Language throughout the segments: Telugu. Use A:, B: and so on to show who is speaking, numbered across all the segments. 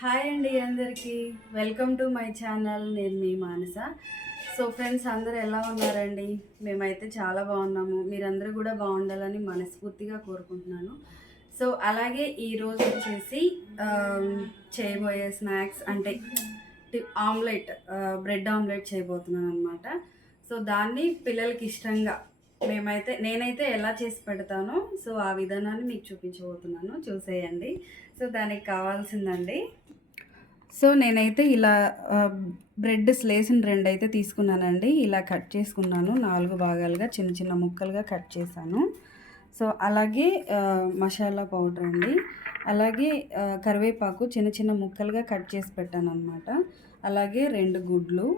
A: హాయ్ అండి అందరికీ. Welcome to my channel. నేను మీ మానస. సో ఫ్రెండ్స్ అందరూ ఎలా ఉన్నారండి? మేమైతే చాలా బాగున్నాము. మీరందరూ కూడా బాగుండాలని మనస్ఫూర్తిగా కోరుకుంటున్నాను. సో అలాగే ఈరోజు వచ్చేసి చేయబోయే స్నాక్స్ అంటే ఆమ్లెట్ బ్రెడ్ ఆమ్లెట్ చేయబోతున్నాను అనమాట సో దాన్ని పిల్లలకి ఇష్టంగా మేమైతే నేనైతే ఎలా చేసి పెడతానో సో ఆ విధానాన్ని మీకు చూపించబోతున్నాను. చూసేయండి. సో దానికి కావాల్సిందండి సో నేనైతే ఇలా బ్రెడ్ స్లేసిన రెండు అయితే తీసుకున్నానండి. ఇలా కట్ చేసుకున్నాను. నాలుగు భాగాలుగా చిన్న చిన్న ముక్కలుగా కట్ చేశాను. సో అలాగే మసాలా పౌడర్ అండి. అలాగే కరివేపాకు చిన్న చిన్న ముక్కలుగా కట్ చేసి పెట్టాను అనమాట అలాగే రెండు గుడ్లు.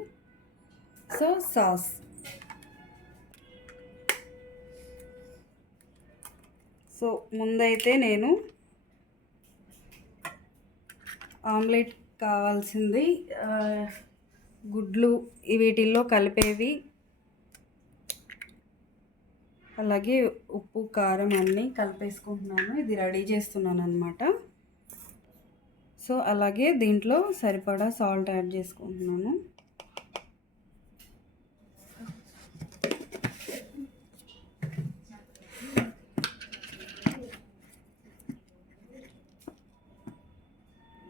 A: So sauce. సో ముందైతే నేను ఆమ్లెట్ కావాల్సింది గుడ్లు వీటిల్లో కలిపేవి. అలాగే ఉప్పు కారం అన్నీ కలిపేసుకుంటున్నాను. ఇది రెడీ చేస్తున్నాను అనమాట సో అలాగే దీంట్లో సరిపడా సాల్ట్ యాడ్ చేసుకుంటున్నాను.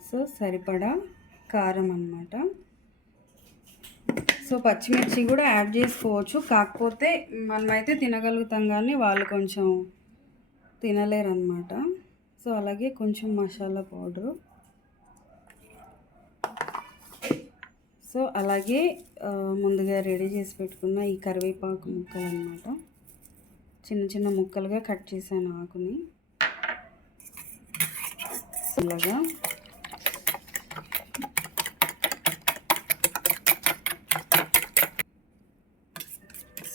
A: సో సరిపడా కారం అన్నమాట. సో పచ్చిమిర్చి కూడా యాడ్ చేసుకోవచ్చు. కాకపోతే మనమైతే తినగలుగుతాం కానీ వాళ్ళు కొంచెం తినలేరు అనమాట సో అలాగే కొంచెం మసాలా పౌడరు. సో అలాగే ముందుగా రెడీ చేసి పెట్టుకున్న ఈ కరివేపాకు ముక్కలు అనమాట చిన్న చిన్న ముక్కలుగా కట్ చేశాను ఆకుని. ఇలాగా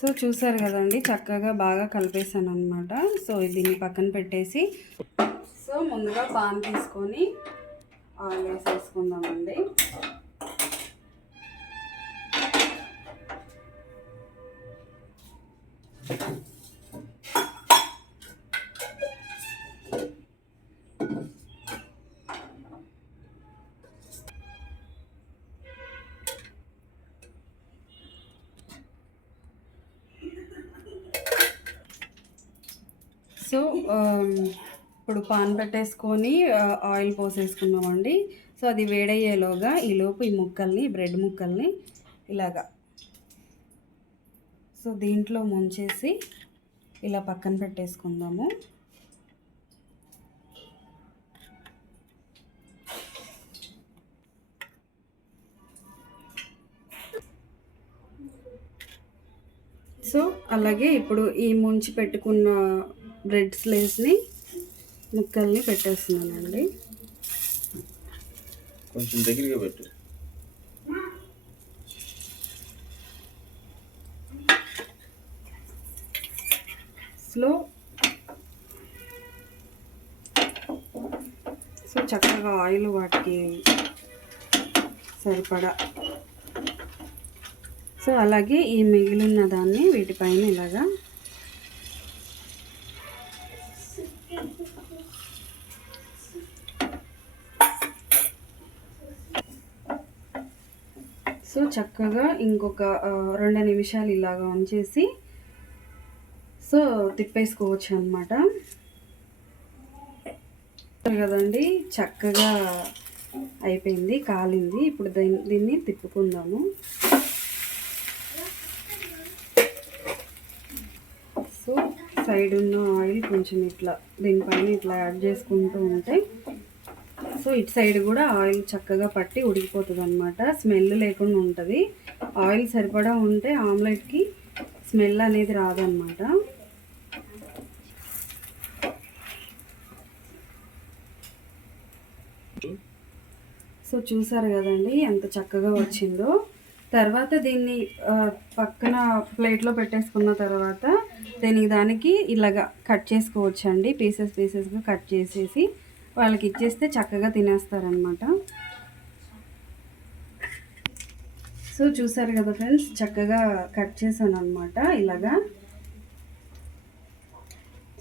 A: సో చూసారు కదండి చక్కగా బాగా కలిపేసాను అనమాట సో దీన్ని పక్కన పెట్టేసి సో ముందుగా పాన్ తీసుకొని ఆయిల్ వేసేసుకుందామండి. సో ఇప్పుడు పాన్ పెట్టేసుకొని ఆయిల్ పోసేసుకున్నామండి. సో అది వేడయ్యేలోగా ఈలోపు ఈ ముక్కల్ని బ్రెడ్ ముక్కల్ని ఇలాగా సో దీంట్లో ముంచేసి ఇలా పక్కన పెట్టేసుకుందాము. సో అలాగే ఇప్పుడు ఈ ముంచి పెట్టుకున్న బ్రెడ్ స్లేస్ని ముక్కల్ని పెట్టేస్తున్నానండి.
B: కొంచెం దగ్గరగా పెట్టు.
A: స్లో. సో చక్కగా ఆయిల్ వాటికి సరిపడా. సో అలాగే ఈ మిగిలిన దాన్ని వీటిపైన ఇలాగా సో చక్కగా ఇంకొక రెండు నిమిషాలు ఇలాగా ఉంచేసి సో తిప్పేసుకోవచ్చు అనమాట కదండి చక్కగా అయిపోయింది కాలింది. ఇప్పుడు దీన్ని దీన్ని తిప్పుకుందాము. సో సైడ్ ఉన్న ఆయిల్ కొంచెం ఇట్లా దీనిపైన ఇట్లా యాడ్ చేసుకుంటూ ఉంటే సో ఇటు సైడ్ కూడా ఆయిల్ చక్కగా పట్టి ఉడికిపోతుంది అనమాట స్మెల్ లేకుండా ఉంటుంది. ఆయిల్ సరిపడా ఉంటే ఆమ్లెట్కి స్మెల్ అనేది రాదనమాట సో చూసారు కదండి ఎంత చక్కగా వచ్చిందో. తర్వాత దీన్ని పక్కన ప్లేట్లో పెట్టేసుకున్న తర్వాత దీనికి దానికి ఇలాగా కట్ చేసుకోవచ్చండి. పీసెస్ పీసెస్గా కట్ చేసేసి వాళ్ళకి ఇచ్చేస్తే చక్కగా తినేస్తారనమాట సో చూసారు కదా ఫ్రెండ్స్ చక్కగా కట్ చేశాను అనమాట ఇలాగా.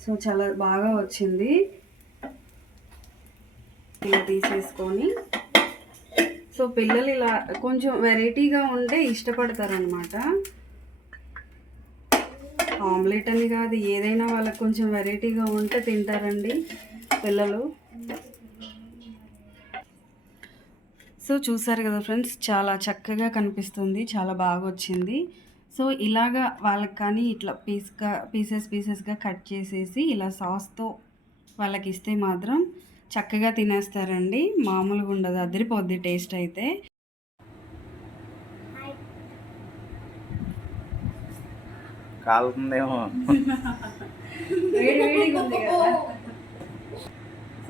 A: సో చాలా బాగా వచ్చింది. ఇలా తీసేసుకొని. సో పిల్లలు ఇలా కొంచెం వెరైటీగా ఉంటే ఇష్టపడతారనమాట ఆమ్లెట్ అని కాదు ఏదైనా వాళ్ళకి కొంచెం వెరైటీగా ఉంటే తింటారండి పిల్లలు. సో చూసారు కదా ఫ్రెండ్స్ చాలా చక్కగా కనిపిస్తుంది చాలా బాగా వచ్చింది సో ఇలాగా వాళ్ళకి కానీ ఇట్లా పీస్గా పీసెస్ పీసెస్గా కట్ చేసేసి ఇలా సాస్తో వాళ్ళకి ఇస్తే మాత్రం చక్కగా తినేస్తారండి. మామూలుగా ఉండదు అదిరిపోద్ది టేస్ట్ అయితే.
B: కాలుతుందేమో
A: వేడి వేడిగా ఉంది కదా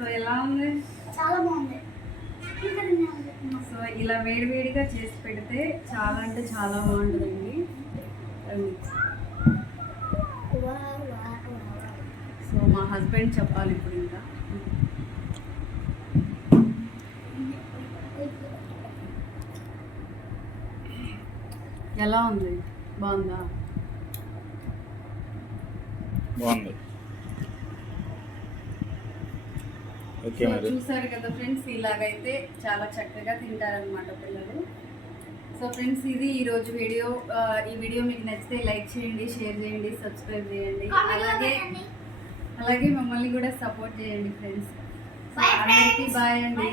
A: సో ఎలా ఉంది?
C: చాలా బాగుంది.
A: సో ఇలా వేడి వేడిగా చేసి పెడితే చాలా అంటే చాలా బాగుంటుందండి. సో మా హస్బెండ్ చెప్పాలి ఇప్పుడు ఇంకా. ఎలా ఉంది? బాగుందా?
B: బాగుంది. ఓకే మరి
A: చూసారు కదా ఫ్రెండ్స్ ఇలాగైతే చాలా చక్కగా తింటారనమాట పిల్లలు సో ఫ్రెండ్స్ ఇది ఈరోజు వీడియో ఆ, ఈ వీడియో మీకు నచ్చితే లైక్ చేయండి షేర్ చేయండి సబ్స్క్రైబ్ చేయండి అలాగే. అలాగే మమ్మల్ని కూడా సపోర్ట్ చేయండి ఫ్రెండ్స్ అందరికీ. బాయ్ అండి.